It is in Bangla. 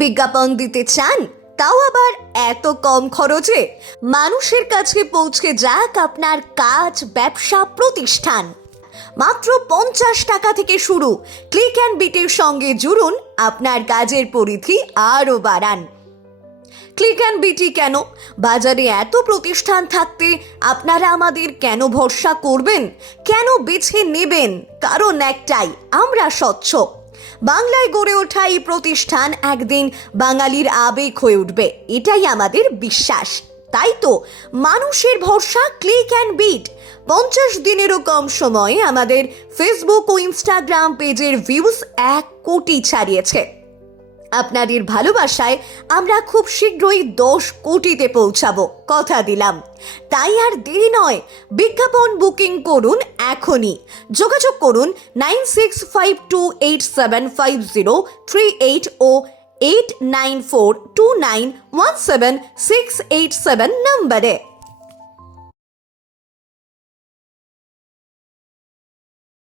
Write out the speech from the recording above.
বিজ্ঞাপন দিতে চান, তাও আবার এত কম খরচে? মানুষের কাছে পৌঁছে যাক আপনার কাজ, ব্যবসা, প্রতিষ্ঠান। মাত্র 50 টাকা থেকে শুরু। ক্লিক অ্যান্ড বিটের সঙ্গে জুড়ুন, আপনার কাজের পরিধি আরও বাড়ান। ক্লিক অ্যান্ড বিটি কেন? বাজারে এত প্রতিষ্ঠান থাকতে আপনারা আমাদের কেন ভরসা করবেন, কেন বেছে নেবেন? কারণ একটাই, আমরা স্বচ্ছ। বাংলায় গড়ে ওঠা এই প্রতিষ্ঠান একদিন বাঙালির আবেগ হয়ে উঠবে, এটাই আমাদের বিশ্বাস। তাই তো মানুষের ভরসা ক্লিক অ্যান্ড বিট। 50 দিনেরও কম সময়ে আমাদের ফেসবুক ও ইনস্টাগ্রাম পেজের ভিউজ 1 কোটি ছাড়িয়েছে। আপনাদের ভালোবাসায় আমরা খুব শীঘ্রই 10 কোটিতে পৌঁছাবো, কথা দিলাম। তাই আর দেরি নয়, বিজ্ঞাপন বুকিং করুন এখনই। যোগাযোগ করুন 9652875038 ও 8942917687 নম্বরে।